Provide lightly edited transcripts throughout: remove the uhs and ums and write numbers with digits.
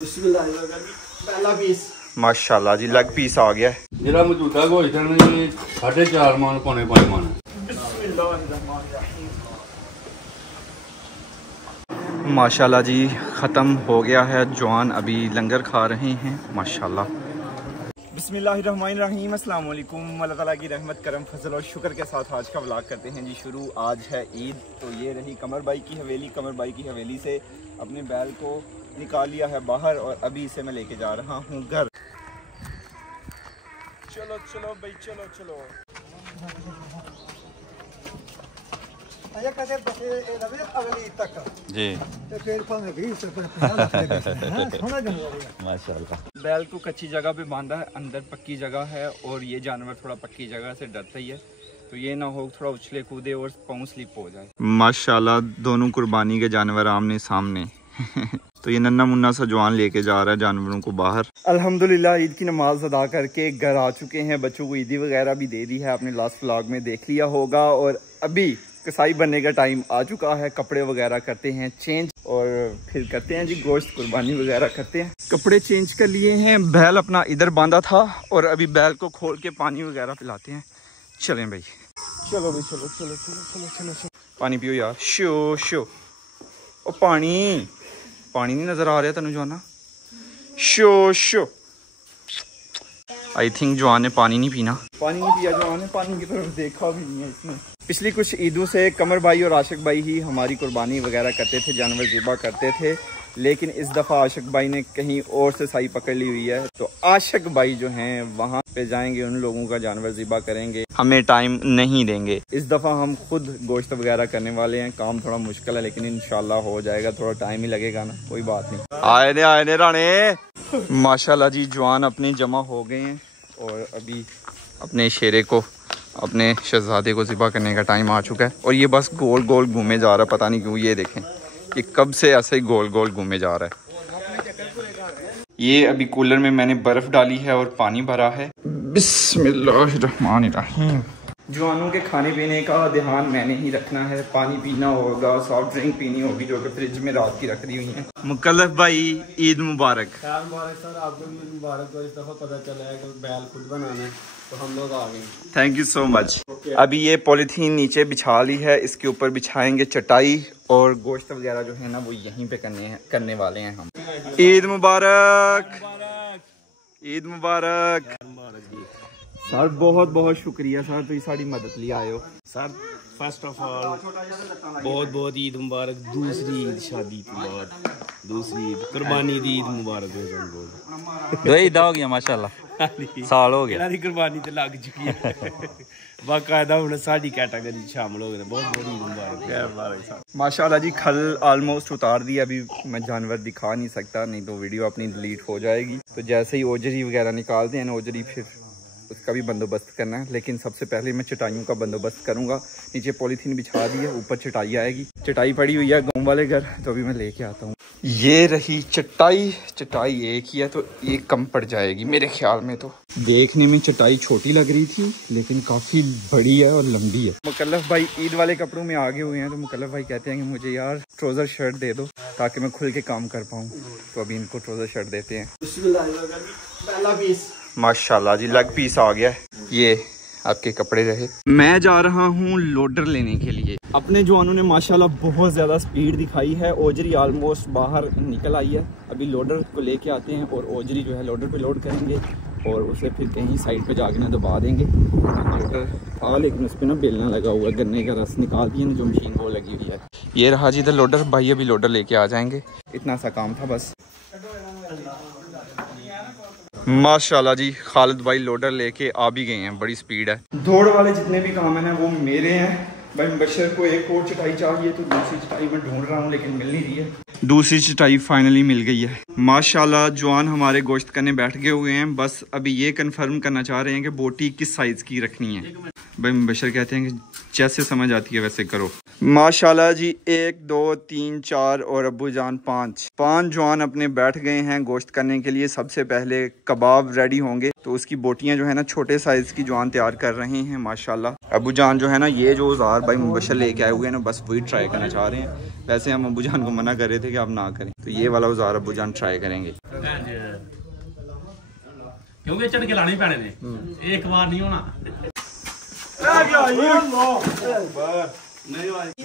पहला पीस माशाल्लाह जी, leg piece आ गया है। जरा मौजूदा गोश्त 4.5 मन पौने 5 मन। माशाल्लाह जी, ख़त्म हो गया है। जवान अभी लंगर खा रहे हैं माशाल्लाह। बिस्मिल्लाहिर्रहमानिर्रहीम, अस्सलाम वालेकुम। अल्लाह ताला की रहमत करम फजल और शुक्र के साथ आज का व्लॉग करते हैं जी शुरू। आज है ईद, तो ये रही कमर बाई की हवेली। कमर बाई की हवेली से अपने बैल को निकाल लिया है बाहर और अभी इसे मैं लेके जा रहा हूँ घर। चलो चलो भाई, चलो चलो। जी माशाल्लाह। बैल को कच्ची जगह पे बांधा है, अंदर पक्की जगह है और ये जानवर थोड़ा पक्की जगह से डरता ही है, तो ये ना हो थोड़ा उछले कूदे और पाँव स्लिप हो जाए। माशाल्लाह, दोनों कुर्बानी के जानवर आमने सामने। तो ये नन्ना मुन्ना सा जवान लेके जा रहा है जानवरों को बाहर। अल्हम्दुलिल्लाह ईद की नमाज अदा करके घर आ चुके हैं। बच्चों को ईदी वगैरह भी दे दी है, आपने लास्ट व्लॉग में देख लिया होगा। और अभी कसाई बनने का टाइम आ चुका है। कपड़े वगैरह करते हैं चेंज और फिर करते हैं जी गोश्त कुर्बानी वगैरह करते हैं। कपड़े चेंज कर लिए हैं। बैल अपना इधर बांधा था और अभी बैल को खोल के पानी वगैरह पिलाते हैं। चलें भाई, चलो भाई, चलो चलो चलो चलो चलो चलो। पानी पियो यार। शो शो ओ पानी पानी नहीं नजर आ रहा तेन जवाना। Show show. आई थिंक जवान ने पानी नहीं पीना। पानी नहीं पिया जवान ने, पानी की तरफ देखा भी नहीं है इसने। पिछली कुछ ईदों से कमर भाई और आशिक भाई ही हमारी कुर्बानी वगैरह करते थे, जानवर ज़िबा करते थे। लेकिन इस दफ़ा आशिक भाई ने कहीं और से साई पकड़ ली हुई है, तो आशिक भाई जो हैं वहाँ पे जाएंगे, उन लोगों का जानवर ज़िबा करेंगे, हमें टाइम नहीं देंगे। इस दफ़ा हम खुद गोश्त वगैरह करने वाले हैं। काम थोड़ा मुश्किल है लेकिन इंशाल्लाह हो जाएगा। थोड़ा टाइम ही लगेगा ना, कोई बात नहीं। आए ने राणे। माशाल्लाह जी, जवान अपने जमा हो गए हैं और अभी अपने शेरे को, अपने शहजादे को ज़िबा करने का टाइम आ चुका है। और ये बस गोल गोल घूमे जा रहा है, पता नहीं क्यों। ये देखें कि कब से ऐसे ही गोल गोल घूमे जा रहा है। ये अभी कूलर में मैंने बर्फ़ डाली है और पानी भरा है। बिस्मिल्लाहिर्रहमानिर्रहीम। जवानों के खाने पीने का ध्यान मैंने ही रखना है। पानी पीना होगा, सॉफ्ट ड्रिंक पीनी होगी जो कि फ्रिज में रात की रख दी हुई है। मुकल्लफ भाई, ईद मुबारक। सर आपको भी मुबारक हो। इस दफा पता चला है कि बैल खुद बनाना है तो हम लोग आ गए। Thank you so much. अभी ये पॉलीथीन नीचे बिछा ली है, इसके ऊपर बिछाएंगे चटाई और गोश्त वगैरह जो है ना वो यहीं पे करने वाले हैं हम। ईद मुबारक, ईद मुबारक सर। बहुत बहुत शुक्रिया सर, तो साड़ी मदद लिए आए हो सर। फर्स्ट ऑफ ऑल बहुत बहुत ईद मुबारक। दूसरी ईद शादी के बाद, दूसरी ईद कुर्बानी दी ईद मुबारक हो। दो ईद हो गया माशाल्लाह, साल हो गया। कुर्बानी तो लग चुकी है। बाकायदा हूँ साड़ी कैटेगरी शामिल हो गए। बहुत बहुत ईद मुबारक माशाल्लाह जी। खल ऑलमोस्ट उतार दी। अभी मैं जानवर दिखा नहीं सकता, नहीं तो वीडियो अपनी डिलीट हो जाएगी। तो जैसे ही ओजरी वगैरह निकालते हैं ना, ओजरी फिर उसका भी बंदोबस्त करना है। लेकिन सबसे पहले मैं चटाइयों का बंदोबस्त करूंगा। नीचे पॉलीथीन बिछा दी है, ऊपर चटाई आएगी। चटाई पड़ी हुई है गाँव वाले घर, तो अभी मैं लेके आता हूँ। ये रही चटाई। चटाई एक ही है तो एक कम पड़ जाएगी मेरे ख्याल में। तो देखने में चटाई छोटी लग रही थी लेकिन काफ़ी बड़ी है और लंबी है। मुकल्लफ भाई ईद वाले कपड़ों में आगे हुए हैं, तो मुकल्लफ भाई कहते हैं कि मुझे यार ट्राउज़र शर्ट दे दो ताकि मैं खुल के काम कर पाऊँ। तो अभी इनको ट्राउज़र शर्ट देते हैं। पहला पीस माशाल्लाह जी, लेग पीस आ गया है। ये आपके कपड़े रहे। मैं जा रहा हूँ लोडर लेने के लिए। अपने जवानों ने माशाल्लाह बहुत ज़्यादा स्पीड दिखाई है। ओजरी ऑलमोस्ट बाहर निकल आई है। अभी लोडर को लेके आते हैं और ओजरी जो है लोडर पे लोड करेंगे और उसे फिर कहीं साइड पे जाके ना दबा देंगे। लोडर था लेकिन उस पर ना बेलना लगा हुआ है, गन्ने का रस निकाल दिया ना जो मशीन वो लगी हुई है। ये रहा जी इधर लोडर। भाई अभी लोडर लेके आ जाएंगे। इतना सा काम था बस। माशाल्लाह जी, खालिद भाई लोडर लेके आ भी गए हैं। बड़ी स्पीड है। दौड़ वाले जितने भी काम है ना वो मेरे हैं। भाई बशर को एक और चटाई चाहिए, तो दूसरी चटाई मैं ढूंढ रहा हूँ लेकिन मिल नहीं रही है। दूसरी चटाई फाइनली मिल गई है। माशाल्लाह जवान हमारे गोश्त करने बैठ गए हुए हैं। बस अभी ये कंफर्म करना चाह रहे हैं कि बोटी किस साइज़ की रखनी है। भाई बशर कहते हैं कि जैसे समझ आती है वैसे करो। माशाल्लाह जी, 1 2 3 4 और अब्बू जान 5 जवान अपने बैठ गए हैं गोश्त करने के लिए। सबसे पहले कबाब रेडी होंगे, तो उसकी बोटियां जो है ना छोटे साइज़ की जवान तैयार कर रहे हैं। माशाल्लाह अब्बू जान जो है ना, ये जो औजार भाई मुबशर लेके आए हुए हैं ना, बस वही ट्राई करना चाह रहे हैं। वैसे हम अब्बू जान को मना कर रहे थे कि आप ना करें, तो ये वाला उजार अब्बू जान ट्राई करेंगे। क्योंकि झटके लाने पैने ने, एक बार नहीं होना।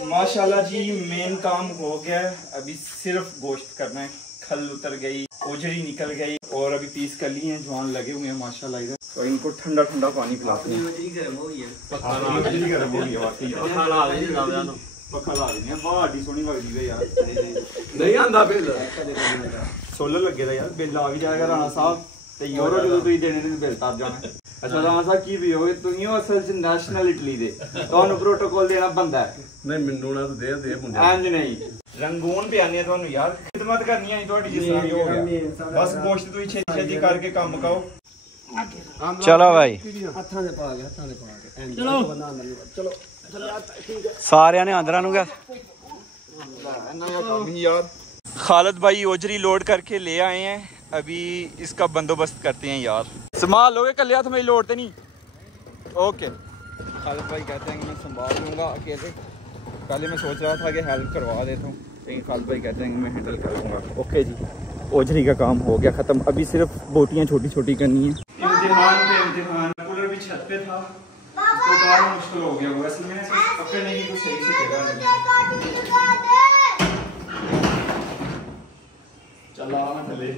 माशाल्लाह जी मेन काम हो गया है, अभी सिर्फ गोश्त करना है। खल उतर गई, ओजड़ी निकल गई और अभी पीस कर लिए हैं, जवान लगे हुए हैं माशाल्लाह इधर। तो इनको ठंडा ठंडा पानी पिलाते हैं। नहीं आंदा बिल सोलर लगे दा यार, बिल आ भी जाएगा राणा साहब ते यूरो जो तुम देने ने बिल तर जाना। अच्छा राणा साहब की भी होगे तुम असल च नेशनल इटली दे, ਤੁਹਾਨੂੰ प्रोटोकॉल देना बनता है। नहीं मैनू ना तो दे मुंडे इंज नहीं रंगून पे आने ਤੁਹਾਨੂੰ यार, खिदमत करनी है ਤੁਹਾਡੀ जिस तरह हो गया। बस गोश्त तुम छेती छेती करके काम मुकाओ। चलो भाई सारे ने अंदर नु यार। खालिद भाई ओजरी लोड करके ले आए हैं, अभी इसका बंदोबस्त करते हैं यार। संभाल लोगे कल हाथ में लोडते नहीं। ओके खालिद भाई कहते हैं कि मैं संभाल लूँगा अकेले। पहले मैं सोच रहा था कि हेल्प करवा देता हूँ, लेकिन खालिद भाई कहते हैं कि मैं हैंडल कर लूँगा। ओके जी ओजरी का काम हो गया ख़त्म, अभी सिर्फ बोटियाँ छोटी छोटी करनी है। इम्तिहान पे इम्तिहान, कूलर भी छत पे था, इसको उतारना मुश्किल हो गया। वो असल में पकड़ने की कुछ सही से जगह नहीं। चला चले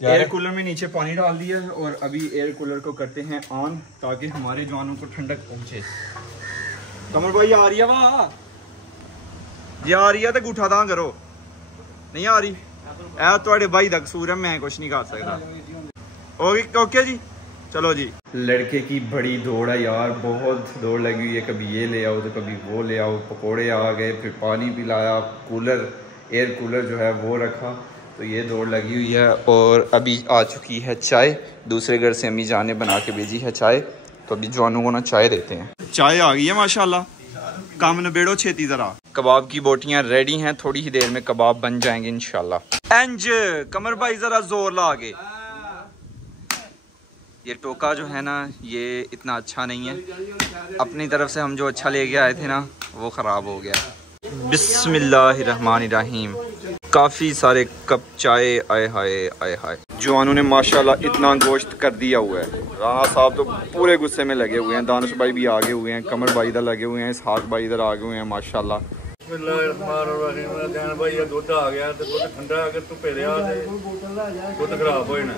एयर कूलर में नीचे पानी डाल दिया है और अभी एयर कूलर को करते हैं ऑन ताकि हमारे जवानों को ठंडक पहुंचे। कमर भाई आ रही है वाह जी, आ रही है तो गुठा दां करो, नहीं आ रही ऐ थोड़े भाई दा कसूर है, मैं कुछ नहीं कर सकता। ओके जी चलो जी। लड़के की बड़ी दौड़ है यार, बहुत दौड़ लगी हुई है, कभी ये ले आओ तो कभी वो ले आओ। पकोड़े आ गए, फिर पानी पिलाया, कूलर एयर कूलर जो है वो रखा, तो ये दौड़ लगी हुई है। और अभी आ चुकी है चाय, दूसरे घर से अम्मी जान ने बना के भेजी है चाय, तो अभी जवानों को ना चाय देते हैं। चाय आ गई है माशाल्लाह, काम नबेड़ो छेती जरा। कबाब की बोटियां रेडी हैं, थोड़ी ही देर में कबाब बन जाएंगे इंशाल्लाह। एंज कमर भाई जरा जोर ला आगे। ये टोका जो है ना ये इतना अच्छा नहीं है, अपनी तरफ से हम जो अच्छा लेके आए थे ना वो ख़राब हो गया। बिस्मिल्लाहिर्रहमानिर्रहीम। काफ़ी सारे कप चाय, आए हाय आए हाय। जवानों ने माशाल्लाह इतना गोश्त कर दिया हुआ है। राणा साहब तो पूरे गुस्से में लगे हुए हैं, दानिश भाई भी आगे हुए हैं, कमर भाई इधर लगे हुए हैं, इसहाक भाई इधर आगे हुए हैं माशाल्लाह। भाई दुध आ गया तो दुध ठंडा अगर तू पेरिया दुध खराब हो जाना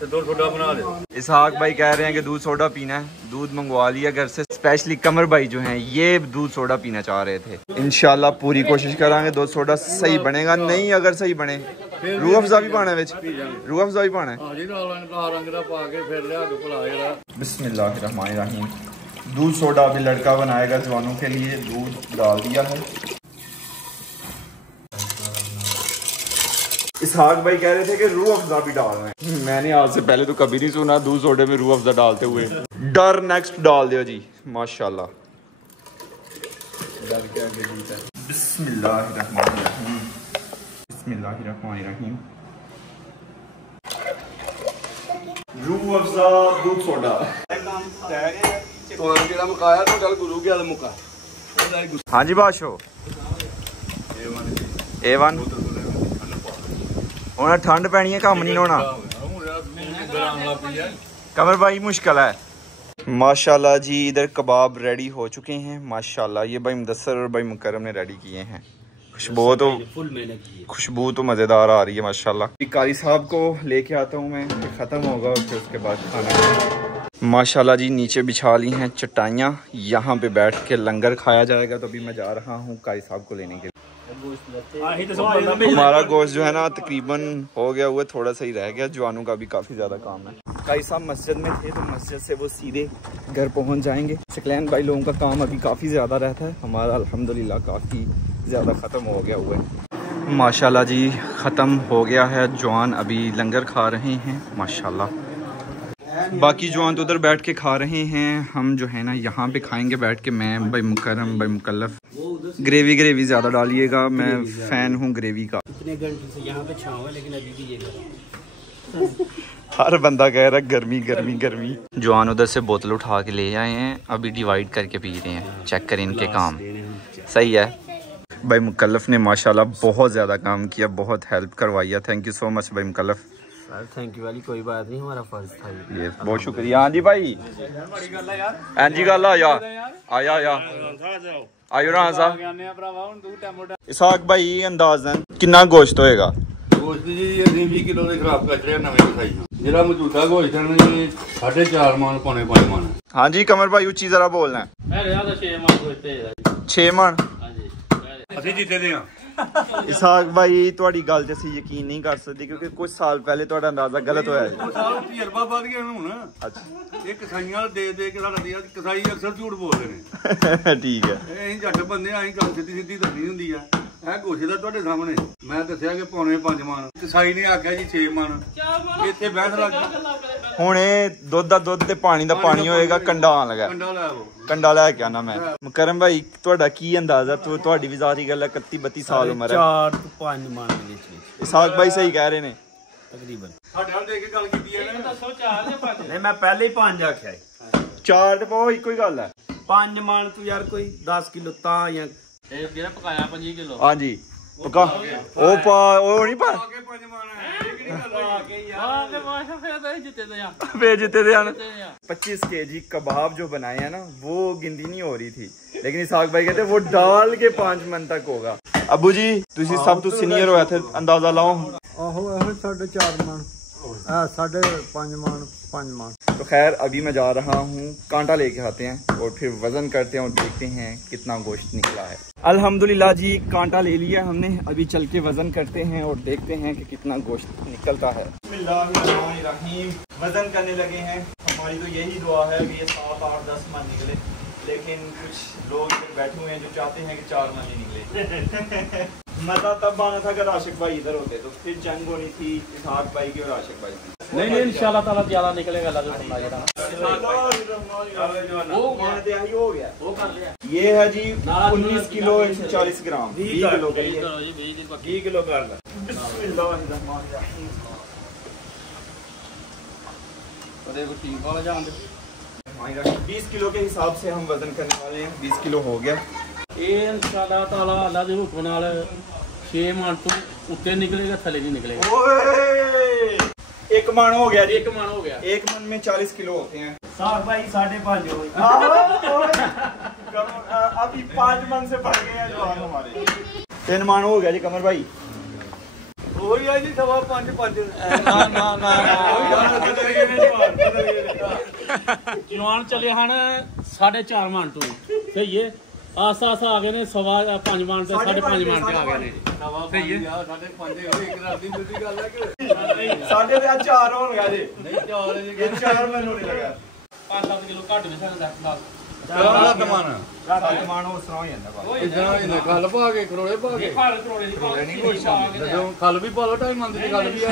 तो दूध सोडा बना दे। इसहाक भाई कह रहे हैं कि दूध सोडा पीना है, दूध मंगवा लिया घर से। स्पेशली कमर भाई जो हैं ये दूध सोडा पीना चाह रहे थे। इंशाल्लाह पूरी कोशिश करांगे दूध सोडा सही बनेगा। नहीं अगर सही बने रूह अफ़ज़ा भी पाना है, रूह अफ़ज़ा भी पाना है। बिस्मिल्लाहिर्रहमानिर्रहीम। दूध सोडा अभी लड़का बनाएगा जवानों के लिए, दूध डाल दिया है। इसहाक भाई कह रहे थे कि रूह अफ़ज़ा भी डाल रहे हैं, मैंने आज से पहले तो कभी नहीं सुना दूध सोडे में रूह अफ़ज़ा डालते हुए। डर नेक्स्ट डाल दिया जी माशाल्लाह। डर के आगे जीत है। बिस्मिल्लाहिर्रहमानिर्रहीम, बिस्मिल्लाहिर्रहमानिर्रहीम। रूह अफ़ज़ा दूध सोडा हाँ जी बादशाह A1 उन्हें ठंड पैनी है, काम नहीं होना। कमर भाई मुश्किल है। माशाल्लाह जी इधर कबाब रेडी हो चुके हैं माशाल्लाह। ये भाई मुदस्सर और भाई मुकर्रम ने रेडी किए हैं। खुशबू तो मज़ेदार आ रही है माशाल्लाह। कारी साहब को लेके आता हूँ मैं, फिर ख़त्म होगा और फिर उसके बाद खाना। माशाल्लाह जी नीचे बिछा ली हैं चटाइयाँ, यहाँ पे बैठ के लंगर खाया जाएगा। तो अभी मैं जा रहा हूँ कारी साहब को लेने के लिए। हमारा गोश्त जो है ना तकरीबन हो गया हुआ, थोड़ा सा ही रह गया। जवानों का भी काफ़ी ज़्यादा काम है। कारी साहब मस्जिद में थे तो मस्जिद से वो सीधे घर पहुँच जाएंगे। सकलैन भाई लोगों का काम अभी काफ़ी ज़्यादा रहता है, हमारा अल्हम्दुलिल्लाह काफ़ी ज़्यादा ख़त्म हो गया हुआ है माशाल्लाह जी। ख़त्म हो गया है, जवान अभी लंगर खा रहे हैं माशाल्लाह। बाकी जवान तो उधर बैठ के खा रहे हैं, हम जो है ना यहाँ पे खाएंगे बैठ के। मैं भाई मुकर्रम भाई मुकल्लफ। ग्रेवी ज़्यादा डालिएगा, मैं फ़ैन हूँ ग्रेवी का। इतने घंटे से यहाँ पे छाँव है लेकिन अभी भी ये हर बंदा कह रहा है गर्मी गर्मी गर्मी। जवान उधर से बोतल उठा के ले आए हैं, अभी डिवाइड करके पी रहे हैं। चेक करें इनके काम, सही है भाई। मुकल्लफ ने माशाल्लाह बहुत ज़्यादा काम किया, बहुत हेल्प करवाई है। थैंक यू सो मच भाई मुकल्लफ। थैंक यू वाली कोई बात नहीं, हमारा फर्ज था ये बहुत शुक्रिया। हाँ जी भाई, हाँ जी गल आया आया आया आयो ना सा इसाक भाई। अंदाजन कितना गोश्त होएगा? गोश्त जी ਅਸੀਂ 20 ਕਿਲੋ ਦੇ ਖਰਾਬ ਕਰ ਰਹੇ ਨਵੇਂ ਕਸਾਈ ਜਿਹੜਾ ਮੌਜੂਦਾ ਗੋਸ਼ਤ ਹੈ ਨਾ ਜੀ 4.5 ਮਣ ਪੌਣੇ 5 ਮਣ। हाँ जी कमर भाई उच्ची जरा बोलना है। 6 मण ਅਸੀਂ ਜਿੱਤੇ ਦੇ ਆ। इसाक भाई ਤੁਹਾਡੀ ਗੱਲ ਤੇ ਅਸੀਂ ਯਕੀਨ ਨਹੀਂ ਕਰ ਸਕਦੇ ਕਿਉਂਕਿ ਕੁਝ ਸਾਲ ਪਹਿਲੇ ਤੁਹਾਡਾ ਅੰਦਾਜ਼ਾ ਗਲਤ ਹੋਇਆ ਹੈ। ਉਹ ਸਾਲ ਤਜਰਬਾ ਵੱਧ ਗਿਆ ਹੁਣ। ਅੱਛਾ ਇਹ ਕਸਾਈਆਂ ਦੇ ਕੇ ਸਾਡਾ ਦਿਆ ਕਸਾਈ ਅਕਸਰ ਝੂਠ ਬੋਲਦੇ ਨੇ। ਠੀਕ ਹੈ। ਇਹ ਅਸੀਂ ਜੱਟ ਬੰਦੇ ਆ, ਅਸੀਂ ਗੱਲ ਸਿੱਧੀ ਸਿੱਧੀ ਦੱਸਣੀ ਹੁੰਦੀ ਆ। ਇਹ ਗੋਸ਼ੇ ਦਾ ਤੁਹਾਡੇ ਸਾਹਮਣੇ ਮੈਂ ਦੱਸਿਆ ਕਿ ਪੌਣੇ 5 ਮਣ, ਕਸਾਈ ਨੇ ਆਖਿਆ ਜੀ 6 ਮਣ। ਇੱਥੇ ਬਹਿਸ ਲੱਗ ਗਈ। ਹੁਣ ਇਹ ਦੁੱਧ ਦਾ ਦੁੱਧ ਤੇ ਪਾਣੀ ਦਾ ਪਾਣੀ ਹੋਏਗਾ। ਕੰਡਾ ਆਣ ਲਗਾ, ਕੰਡਾ ਲੈ ਆਵੋ। ਕੰਡਾ ਲੈ ਕੇ ਆਣਾ ਮੈਂ। ਮੁਕਰਮ ਭਾਈ ਤੁਹਾਡਾ ਕੀ ਅੰਦਾਜ਼ਾ? ਤੁਹਾਡੀ ਵੀ ਜ਼ਾਰੀ ਗੱਲ ਹੈ, 31-32 ਸਾਲ ਉਮਰ ਹੈ। 4 ਤੋਂ 5 ਮਣ ਦੇ ਵਿੱਚ ਇਸਾਕ ਭਾਈ ਸਹੀ ਕਹਿ ਰਹੇ ਨੇ ਤਕਰੀਬਨ। ਸਾਡੇ ਨਾਲ ਦੇਖ ਕੇ ਗੱਲ ਕੀਤੀ ਹੈ ਨਾ। ਦੱਸੋ 4 ਜਾਂ 5? ਨਹੀਂ ਮੈਂ ਪਹਿਲੇ ਹੀ 5 ਆਖਿਆ ਹੈ। 4 ਤੇ ਬਹੁਤ ਇੱਕੋ ਹੀ ਗੱਲ ਹੈ। 5 ਮਣ ਤੂੰ ਯਾਰ ਕੋਈ 10 ਕਿਲੋ ਤਾਂ ਜਾਂ ਇਹ ਜਿਹੜਾ ਪਕਾਇਆ 25 ਕਿਲੋ। ਹਾਂਜੀ ਪਕਾ ਉਹ ਪਾ ਉਹ ਨਹੀਂ ਪਾ ਆਗੇ 5 ਮਣ ਹੈ। ਇਹ ਕਿਹੜੀ ਗੱਲ ਹੋਈ? वे जीते थे 25 kg कबाब जो बनाए हैं ना वो गिनती नहीं हो रही थी, लेकिन इसाक भाई कहते वो डाल के 5 मन तक होगा। अबू जी तुसी सब तो सीनियर होया थे, अंदाजा लाओ। आहो आहो 4.5 मन 5.5 मन 5 मन। तो खैर अभी मैं जा रहा हूँ, कांटा लेके आते हैं और फिर वजन करते हैं और देखते हैं कितना गोश्त निकला है। अल्हम्दुलिल्लाह जी कांटा ले लिया हमने, अभी चल के वजन करते हैं और देखते हैं कि कितना गोश्त निकलता है। बिस्मिल्लाहिर्रहमानिर्रहीम। वजन करने लगे हैं। हमारी तो यही दुआ है कि ये 7, 8, 10 मन निकले, लेकिन कुछ लोग बैठे हुए हैं जो चाहते हैं कि 4 मन ही निकले। मजा तब आना था अगर आशिक भाई इधर होते तो फिर जंग होनी थी इसाक भाई की और आशिक भाई की। नहीं नहीं इंशाल्लाह ताला ज्यादा निकलेगा। हो गया वो कर लिया। ये है जी 19 किलो 140 ग्राम 20 किलो का 20 किलो कर ला। बिस्मिल्लाहिर्रहमानिर्रहीम। 20 किलो के हिसाब से हम वजन करने वाले हैं। 20 किलो हो गया। ਇਹ इंशाल्लाह ताला अल्लाह ਦੇ ਹੁਕਮ ਨਾਲ 6 ਮਣ ਤੋਂ ਉੱਤੇ ਨਿਕਲੇਗਾ, ਥੱਲੇ ਨਹੀਂ ਨਿਕलेगा। ओए 1 मन हो गया जी। 1 मण हो गया। 1 मन में 40 किलो होते हैं। साग भाई 5.5 हो अभी 5 मन से बढ़ गए हैं जो हमारे। 3 मन हो गया जी कमर भाई। ਉਹੀ ਆ ਜੀ 5.5 ना ਜਵਾਨ ਚਲੇ ਹਨ 4.5 ਮਣ ਤੋਂ। ਸਹੀ ਹੈ। ਆਸਾ ਆਸਾ ਆ ਗਏ ਨੇ 5.5 ਮਣ ਤੇ 5.5 ਮਣ ਤੇ ਆ ਗਏ ਨੇ। ਸਹੀ ਹੈ। 5.5 ਹੋਏ ਇੱਕ ਰਾਤ ਦੀ ਦੂਜੀ ਗੱਲ ਹੈ ਕਿ साढ़े 4 हो गया जी। ਨਹੀਂ 4 ये 4 मन होने लगा। 5-7 ਕਿਲੋ ਘੱਟ ਵੀ ਸਕਦਾ। ਚਾਰ ਦਮਾਨ सात मन हो सरा हो जाता है। ਇਦਾਂ ਇਹਨਾਂ ਖਲ ਪਾ ਕੇ ਖਰੋੜੇ ਪਾ ਕੇ ਕਰੋੜੇ ਦੀ ਜਦੋਂ ਖਲ ਵੀ ਪਾ ਲੋ 2.5 ਮਣ ਦੀ ਗੱਲ ਵੀ ਆ।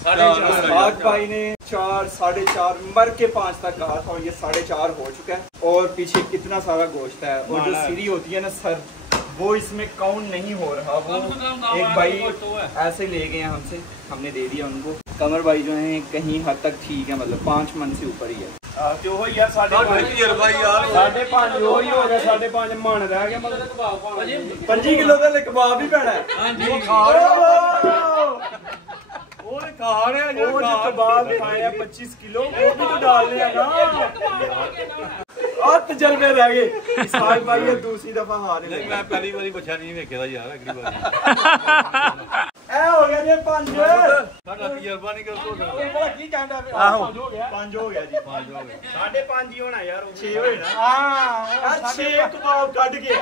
इसाक भाई ने 4, 4.5 मर के 5 तक कहा था और ये 4.5 हो चुका है। और पीछे कितना सारा गोश्त है और जो सीढ़ी होती है ना सर वो इसमें काउंट नहीं हो रहा। वो एक भाई ऐसे ले गए हैं हमसे, हमने दे दिया उनको। कमर भाई जो है कहीं हद तक ठीक है, मतलब 5 मन से ऊपर ही है। क्यों हो यार 5.5 यार 5.5 हो गया। 5.5 मन रह गया, मतलब 25 किलो का कबाब भी पैना है। ਉਹ ਖਾ ਰਿਹਾ वो जो कबाब खाए हैं 25 किलो वो भी तो डाल रहे हैं ना। और तजर्बे रह गए। इसाक भाई ये दूसरी दफा हारने ਨਹੀਂ लगे। ਮੈਂ ਪਹਿਲੀ ਵਾਰੀ ਬੱਚਾ ਨਹੀਂ ਵੇਖਿਆ ਦਾ ਯਾਰ ਅਗਲੀ ਵਾਰੀ ए हो गया जी 5। ਸਾਡਾ ਤਜਰਬਾ ਨਹੀਂ ਕਰ ਸਕਦਾ। की कहता है? आहो 5 हो गया जी। 5 हो गया। 5.5 ही होना यार। 6 होए ना। हां 6 कबाब कट गया।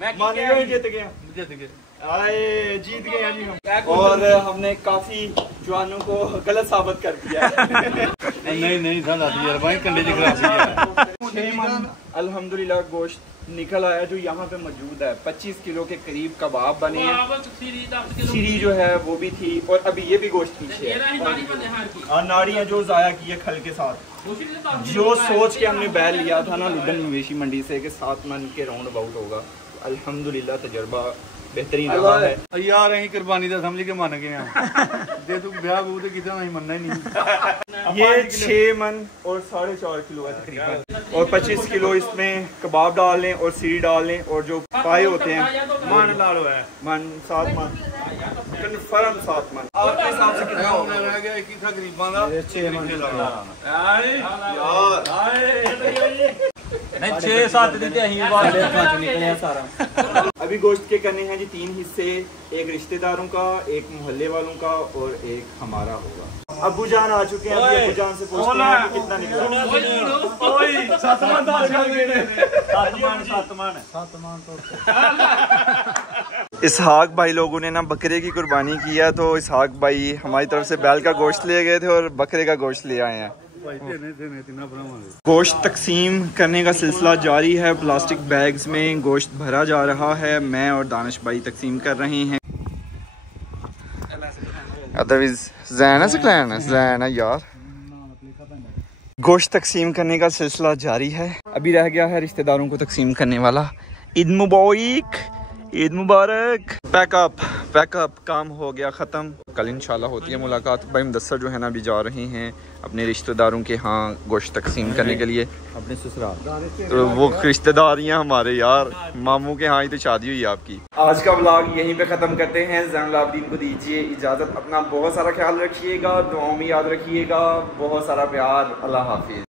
मैं मान लो जीत गया। ਜਿੱਤ ਗਏ। आए जीत गए हैं जी हम। और हमने काफी जवानों को गलत साबित कर दिया है। ਨਹੀਂ ਨਹੀਂ ਸਾਡਾ ਤਜਰਬਾ ਹੀ ਕੰਡੇ ਚ ਖਰਾਬ ਸੀ। 6 मन अल्हम्दुलिल्लाह गोश्त निकल आया जो यहाँ पे मौजूद है। 25 किलो के करीब कबाब बने हैं। सीरी जो है वो भी थी और अभी ये भी गोश्त पीछे है। और नाड़ियाँ जो ज़ाया की है खल के साथ, जो सोच के हमने बैल लिया था ना लुधन मवेशी मंडी से कि 7 मन के राउंड अबाउट होगा। अल्हम्दुलिल्लाह तजर्बा बेहतरीन रहा है। यार अहीं कुर्बानी दा समझ के मन गए हैं जे तू ब्याह बू ते कितना नहीं मनना ही नहीं। ये 6 मन और 4.5 किलो है तकरीबन, और 25 किलो इसमें कबाब डाल लें और सीढ़ी डाल लें, और जो पाए होते हैं मन डालो है, मन 7 मन कन्फर्म 7 मन। आपके हिसाब से कितना होना रह गया एक ही था गरीबां दा 6 मन नहीं 6-7 दिन निकले सारा। अभी गोश्त के करने हैं जी 3 हिस्से, एक रिश्तेदारों का, एक मोहल्ले वालों का और एक हमारा होगा। अब्बू जान आ चुके हैं, अभी अब्बू जान से पूछते हैं कि कितना निकला। 7 मन तो इसहाक भाई लोगों ने ना बकरे की कुर्बानी की है, तो इसहाक भाई हमारी तरफ से बैल का गोश्त ले गए थे और बकरे का गोश्त ले आए हैं। गोश्त तकसीम करने का सिलसिला जारी है, प्लास्टिक बैग्स में गोश्त भरा जा रहा है, मैं और दानिश भाई तकसीम कर रहे हैं। यार गोश्त तकसीम करने का सिलसिला जारी है, अभी रह गया है रिश्तेदारों को तकसीम करने वाला। ईद मुबारक, ईद मुबारक। पैकअप काम हो गया ख़त्म, कल इंशाल्लाह होती है मुलाकात। भाई मुदस्सर जो है ना अभी जा रहे हैं अपने रिश्तेदारों के यहाँ गोश्त तकसीम करने के लिए, अपने ससुराल। तो वो रिश्तेदारियाँ हमारे यार मामू के यहाँ ही तो शादी हुई आपकी। आज का व्लॉग यहीं पे ख़त्म करते हैं। ज़ैनुल आबिदीन को दीजिए इजाज़त, अपना बहुत सारा ख्याल रखिएगा, दुआओं में याद रखिएगा, बहुत सारा प्यार, अल्लाह हाफिज़।